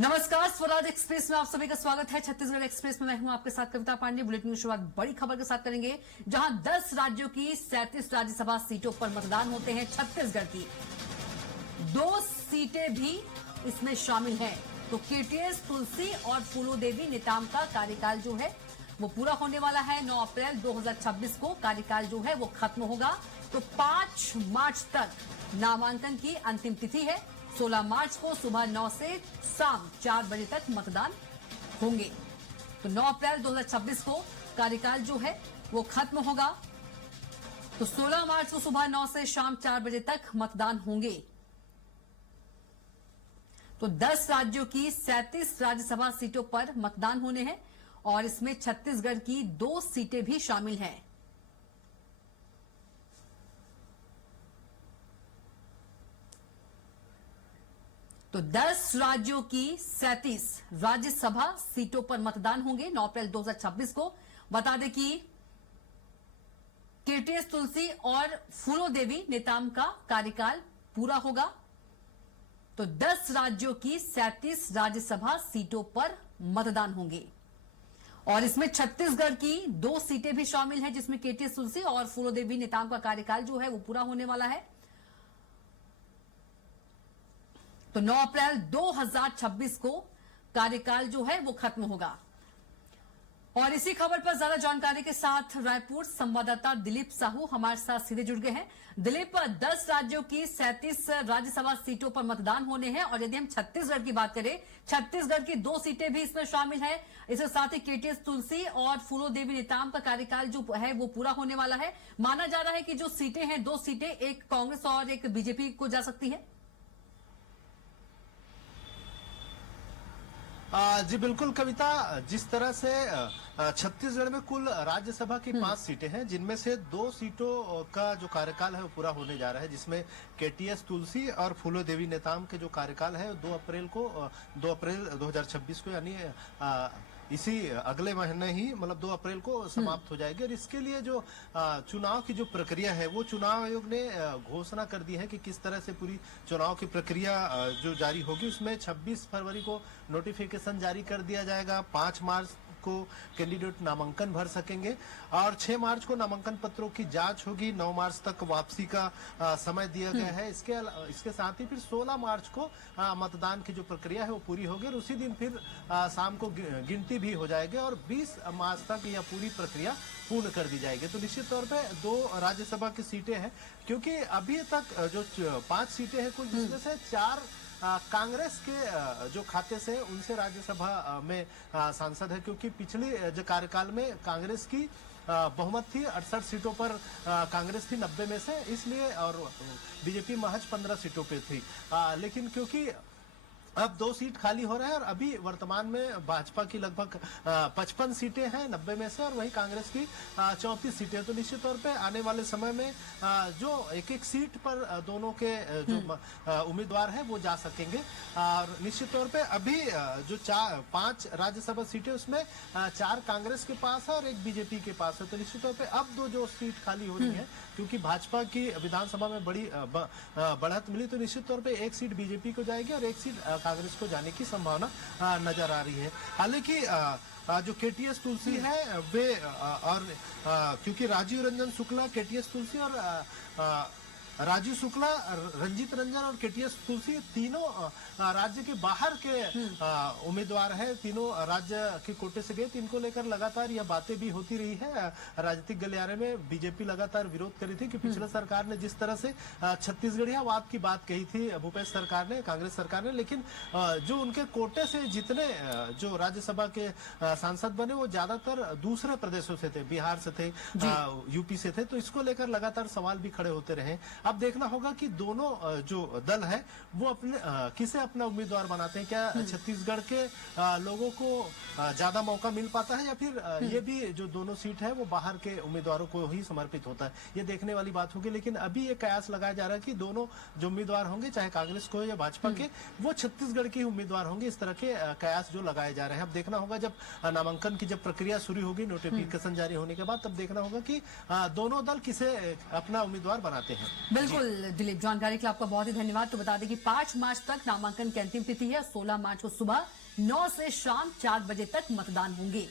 नमस्कार, स्वराज एक्सप्रेस में आप सभी का स्वागत है। छत्तीसगढ़ एक्सप्रेस में मैं हूं आपके साथ कविता पांडे। बुलेटिन की शुरुआत बड़ी खबर के साथ करेंगे, जहां 10 राज्यों की 37 राज्यसभा सीटों पर मतदान होते हैं। छत्तीसगढ़ की 2 सीटें भी इसमें शामिल हैं। तो केटीएस तुलसी और फूलो देवी नेताम का कार्यकाल जो है वो पूरा होने वाला है। 9 अप्रैल 2026 को कार्यकाल जो है वो खत्म होगा। तो 5 मार्च तक नामांकन की अंतिम तिथि है। 16 मार्च को सुबह 9 से शाम 4 बजे तक मतदान होंगे। तो 9 अप्रैल 2026 को कार्यकाल जो है वो खत्म होगा। तो 16 मार्च को सुबह 9 से शाम 4 बजे तक मतदान होंगे। तो 10 राज्यों की 37 राज्यसभा सीटों पर मतदान होने हैं और इसमें छत्तीसगढ़ की 2 सीटें भी शामिल हैं। तो 10 राज्यों की 37 राज्यसभा सीटों पर मतदान होंगे 9 अप्रैल 2026 को। बता दें कि केटीएस तुलसी और फूलो देवी नेताम का कार्यकाल पूरा होगा। तो 10 राज्यों की 37 राज्यसभा सीटों पर मतदान होंगे और इसमें छत्तीसगढ़ की 2 सीटें भी शामिल हैं, जिसमें केटीएस तुलसी और फूलो देवी नेताम का कार्यकाल जो है वो पूरा होने वाला है। तो 9 अप्रैल 2026 को कार्यकाल जो है वो खत्म होगा। और इसी खबर पर ज्यादा जानकारी के साथ रायपुर संवाददाता दिलीप साहू हमारे साथ सीधे जुड़ गए हैं। दिलीप, 10 राज्यों की 37 राज्यसभा सीटों पर मतदान होने हैं और यदि हम छत्तीसगढ़ की बात करें, छत्तीसगढ़ की 2 सीटें भी इसमें शामिल है। इसके साथ ही केटीएस तुलसी और फूलो देवी नेताम का कार्यकाल जो है वो पूरा होने वाला है। माना जा रहा है कि जो सीटें हैं, 2 सीटें एक कांग्रेस और एक बीजेपी को जा सकती है। जी बिल्कुल कविता, जिस तरह से छत्तीसगढ़ में कुल राज्यसभा की 5 सीटें हैं, जिनमें से 2 सीटों का जो कार्यकाल है वो पूरा होने जा रहा है, जिसमें केटीएस तुलसी और फूलो देवी नेताम के जो कार्यकाल है 2 अप्रैल 2026 को, यानी इसी अगले महीने ही, मतलब 2 अप्रैल को समाप्त हो जाएगी। और इसके लिए जो चुनाव की जो प्रक्रिया है वो चुनाव आयोग ने घोषणा कर दी है कि किस तरह से पूरी चुनाव की प्रक्रिया जो जारी होगी। उसमें 26 फरवरी को नोटिफिकेशन जारी कर दिया जाएगा। 5 मार्च को कैंडिडेट नामांकन भर सकेंगे और 6 मार्च को नामांकन पत्रों की जांच होगी। 9 मार्च तक वापसी का समय दिया गया है। इसके साथ ही फिर 16 मार्च को मतदान की जो प्रक्रिया है वो पूरी होगी और उसी दिन फिर शाम को गिनती भी हो जाएगी और 20 मार्च तक यह पूरी प्रक्रिया पूर्ण कर दी जाएगी। तो निश्चित तौर पे 2 राज्यसभा की सीटें हैं, क्योंकि अभी तक जो 5 सीटें हैं कुल, जिसमें से 4 कांग्रेस के जो खाते से उनसे राज्यसभा में सांसद है, क्योंकि पिछले जो कार्यकाल में कांग्रेस की बहुमत थी 68 सीटों पर, कांग्रेस थी 90 में से, इसलिए, और बीजेपी महज 15 सीटों पे थी। लेकिन क्योंकि अब 2 सीट खाली हो रहे हैं और अभी वर्तमान में भाजपा की लगभग 55 सीटें हैं 90 में से, और वहीं कांग्रेस की 34 सीटें। तो निश्चित तौर पे आने वाले समय में जो एक सीट पर दोनों के जो उम्मीदवार हैं वो जा सकेंगे। और निश्चित तौर पे अभी जो 5 राज्यसभा सीटें, उसमें 4 कांग्रेस के पास है और 1 बीजेपी के पास है। तो निश्चित तौर पे अब जो सीट खाली हो रही है, क्योंकि भाजपा की विधानसभा में बड़ी बढ़त मिली, तो निश्चित तौर पर 1 सीट बीजेपी को जाएगी और 1 सीट कांग्रेस को जाने की संभावना नजर आ रही है। हालांकि जो केटीएस तुलसी है वे और क्योंकि राजीव रंजन शुक्ला, केटीएस तुलसी और राजीव शुक्ला, रंजीत रंजन और केटीएस तुलसी तीनों राज्य के बाहर के उम्मीदवार हैं। तीनों राज्य के कोटे से गए। तो इनको लेकर लगातार यह बातें भी होती रही है। राजनीतिक गलियारे में बीजेपी लगातार विरोध करी थी कि पिछले सरकार ने जिस तरह से छत्तीसगढ़ियावाद की बात कही थी भूपेश सरकार ने, कांग्रेस सरकार ने, लेकिन जो उनके कोटे से जितने जो राज्यसभा के सांसद बने वो ज्यादातर दूसरे प्रदेशों से थे, बिहार से थे, यूपी से थे। तो इसको लेकर लगातार सवाल भी खड़े होते रहे। अब देखना होगा कि दोनों जो दल है वो अपने किसे अपना उम्मीदवार बनाते हैं। क्या छत्तीसगढ़ के लोगों को ज्यादा मौका मिल पाता है, या फिर ये भी जो दोनों सीट है वो बाहर के उम्मीदवारों को ही समर्पित होता है, ये देखने वाली बात होगी। लेकिन अभी ये कयास लगाया जा रहा है कि दोनों जो उम्मीदवार होंगे, चाहे कांग्रेस को या भाजपा के, वो छत्तीसगढ़ के उम्मीदवार होंगे। इस तरह के कयास जो लगाए जा रहे हैं। अब देखना होगा जब नामांकन की जब प्रक्रिया शुरू होगी, नोटिफिकेशन जारी होने के बाद, तब देखना होगा कि दोनों दल किसे अपना उम्मीदवार बनाते हैं। बिल्कुल दिलीप, जानकारी के लिए आपका बहुत ही धन्यवाद। तो बता दें कि 5 मार्च तक नामांकन की अंतिम तिथि है। 16 मार्च को सुबह 9 से शाम 4 बजे तक मतदान होंगे।